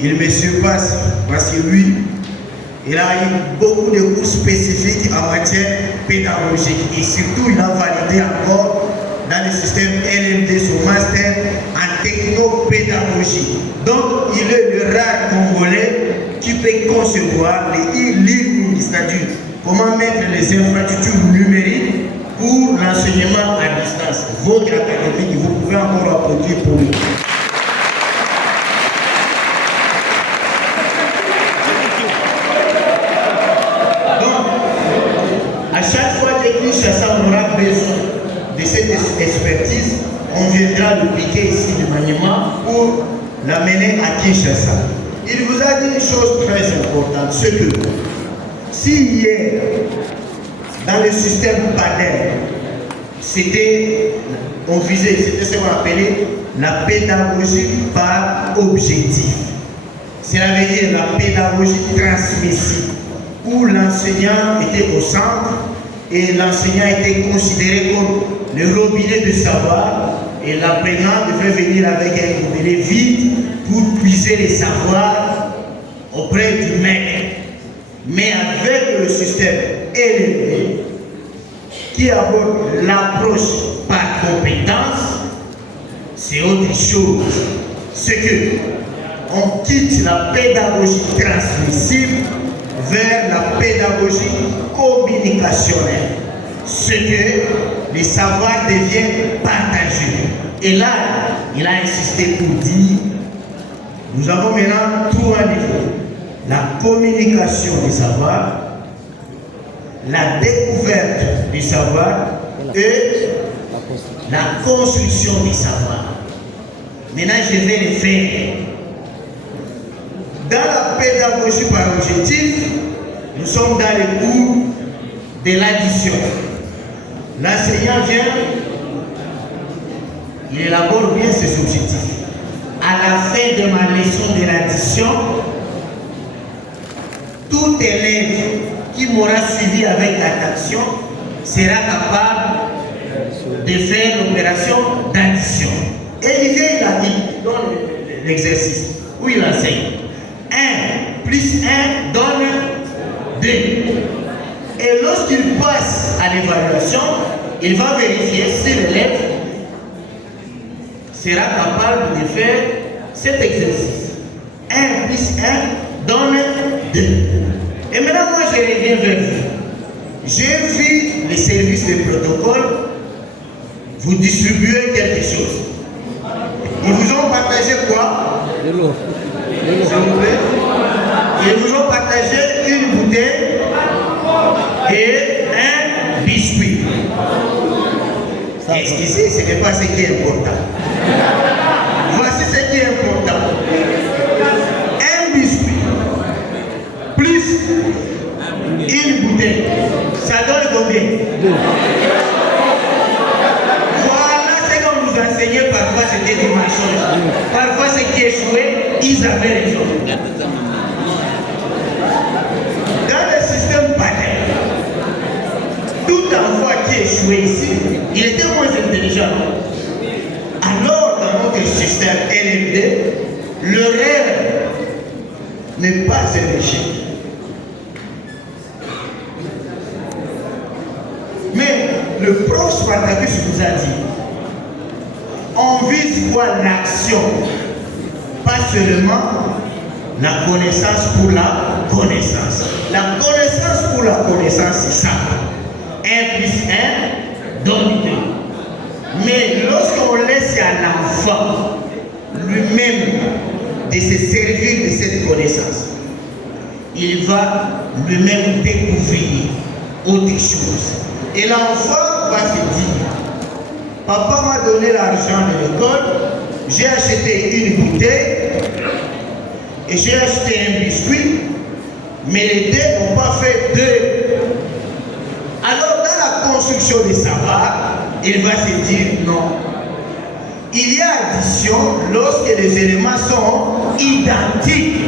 il me surpasse parce que lui, il a eu beaucoup de cours spécifiques en matière pédagogique et surtout il a validé encore dans le système LMD son master en technopédagogie. Donc il est le rare Congolais qui peut concevoir les e-learning, c'est-à-dire comment mettre les infrastructures numériques pour l'enseignement à distance. Votre académique, vous pouvez encore applaudir pour lui. On aura besoin de cette expertise, on viendra le piquer ici de Maniema pour l'amener à Kinshasa. Il vous a dit une chose très importante, c'est que si hier, dans le système PADEL, on visait, c'était ce qu'on appelait la pédagogie par objectif. Cela veut dire la pédagogie transmissive, où l'enseignant était au centre, et l'enseignant était considéré comme le robinet de savoir et l'apprenant devait venir avec un robinet vide pour puiser les savoirs auprès du maître. Mais avec le système élevé qui aborde l'approche par compétence, c'est autre chose. C'est que on quitte la pédagogie transmissive vers la pédagogie communicationnelle. Ce que les savoirs deviennent partagés. Et là, il a insisté pour dire, nous avons maintenant trois niveaux. La communication des savoirs, la découverte des savoirs et la construction des savoirs. Maintenant, je vais les faire. Dans la pédagogie par objectif, nous sommes dans le cours de l'addition. L'enseignant vient, il élabore bien ses objectifs. À la fin de ma leçon de l'addition, tout élève qui m'aura suivi avec attention sera capable de faire l'opération d'addition. Et il a dit dans l'exercice où il enseigne. 1 plus 1 donne 2. Et lorsqu'il passe à l'évaluation, il va vérifier si l'élève sera capable de faire cet exercice. 1 plus 1 donne 2. Et maintenant, moi, je reviens vers vous. J'ai vu les services de protocole vous distribuer quelque chose. Ils vous ont partagé quoi? De l'eau. Ils vous ont partagé une bouteille et un biscuit. Excusez, ce n'est pas ce qui est important. Voici ce qui est important. Un biscuit plus une bouteille, ça donne combien? Voilà ce qu'on nous enseignait parfois, c'était des mensonges. Parfois, ceux qui échouaient, ils avaient raison. Dans le système PADEL, tout enfant qui échouait ici, il était moins intelligent. Alors, dans notre système LMD, le rêve n'est pas un échec. Mais le prof Spartacus vous a dit, on vise quoi? L'action, pas seulement la connaissance pour la connaissance. La connaissance pour la connaissance, c'est ça. 1 plus 1 donne 2. Mais lorsqu'on laisse à l'enfant lui-même de se servir de cette connaissance, il va lui-même découvrir autre chose. Et l'enfant va se dire, papa m'a donné l'argent de l'école, j'ai acheté une bouteille et j'ai acheté un biscuit, mais les deux n'ont pas fait deux. Alors dans la construction des savoirs, il va se dire non. Il y a addition lorsque les éléments sont identiques.